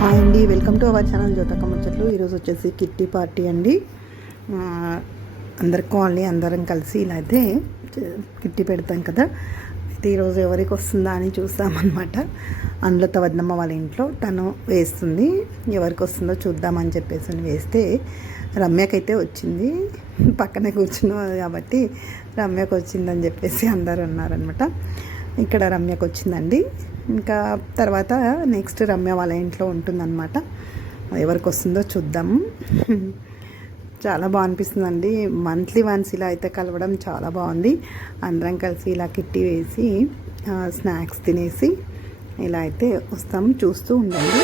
Hi అండి, welcome to our channel జ్యోతక ముచ్చట్లు. ఈరోజు వచ్చేసి కిట్టి పార్టీ అండి. అందరి కాలనీ అందరం కలిసి ఇలా అయితే కిట్టి పెడతాం కదా. అయితే ఈరోజు ఎవరికి వస్తుందా అని చూస్తామన్నమాట. అందులో వద్దమ్మ వాళ్ళ ఇంట్లో తను వేస్తుంది, ఎవరికి వస్తుందో చూద్దామని చెప్పేసి వేస్తే రమ్యకైతే వచ్చింది. పక్కనే కూర్చున్నాం కాబట్టి రమ్యకు వచ్చిందని చెప్పేసి అందరూ ఉన్నారనమాట. ఇక్కడ రమ్యకు వచ్చిందండి. ఇంకా తర్వాత నెక్స్ట్ రమ్య వాళ్ళ ఇంట్లో ఉంటుందన్నమాట. ఎవరికి వస్తుందో చూద్దాం. చాలా బాగా అనిపిస్తుందండి. మంత్లీ వన్స్ ఇలా అయితే కలవడం చాలా బాగుంది. అందరం కలిసి ఇలా కిట్టి వేసి స్నాక్స్ తినేసి ఇలా అయితే వస్తాం. చూస్తూ ఉండండి.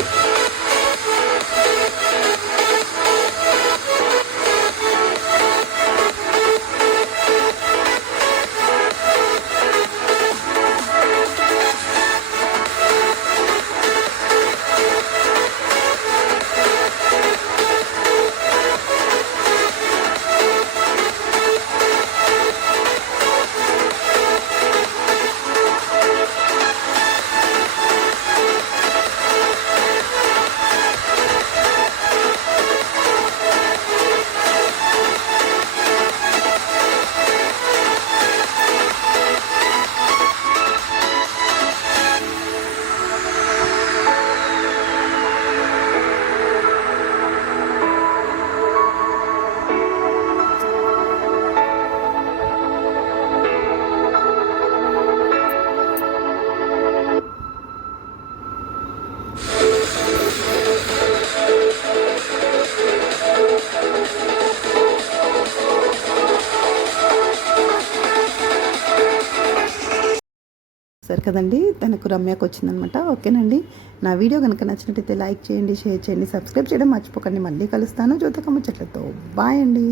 సరే కదండి, తనకు రమ్యకు వచ్చిందనమాట. ఓకేనండి, నా వీడియో కనుక నచ్చినట్టయితే లైక్ చేయండి, షేర్ చేయండి, సబ్స్క్రైబ్ చేయడం మర్చిపోకండి. మళ్ళీ కలుస్తాను జ్యోతక ముచ్చట్లతో. బాయ్ అండి.